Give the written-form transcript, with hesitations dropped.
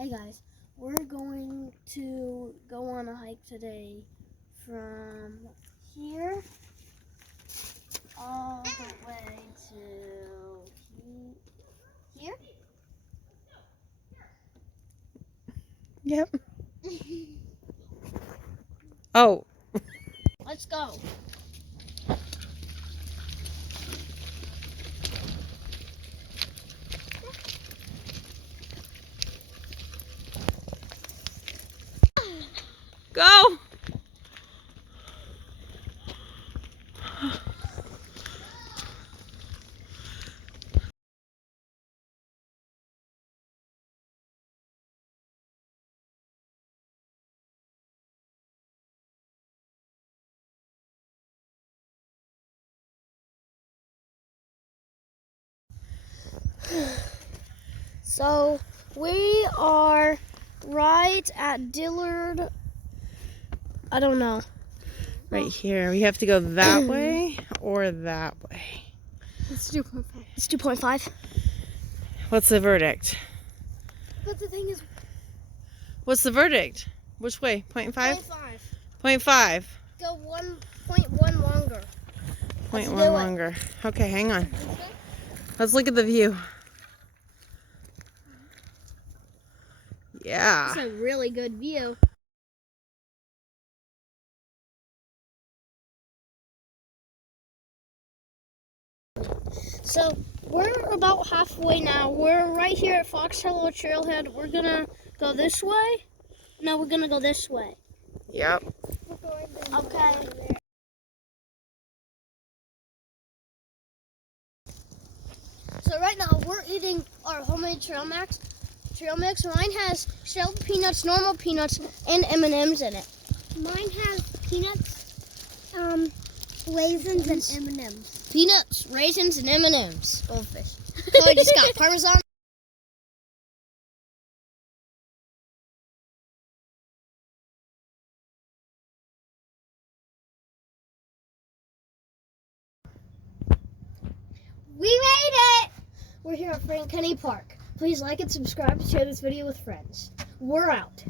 Hey guys, we're going to go on a hike today from here all the way to here. Yep. Oh. Let's go. Go. So we are right at Dillard. I don't know. Right here. We have to go that way or that way. It's 2.5. It's 2.5. What's the verdict? But the thing is, What's the verdict? Which way? 0.5? 0.5. 0.5. Go 1.1 longer. 0.1 longer. Okay, hang on. Let's look at the view. Yeah. It's a really good view. So we're about halfway now. We're right here at Fox Hollow Trailhead. We're gonna go this way. No, we're gonna go this way. Yep. Okay. So right now we're eating our homemade trail mix. Mine has shelled peanuts, normal peanuts, and M&Ms in it. Mine has peanuts, raisins, and M&Ms. Peanuts, raisins, and M&Ms. Goldfish. So I just got Parmesan. We made it! We're here at Kinney Park. Please like and subscribe and share this video with friends. We're out.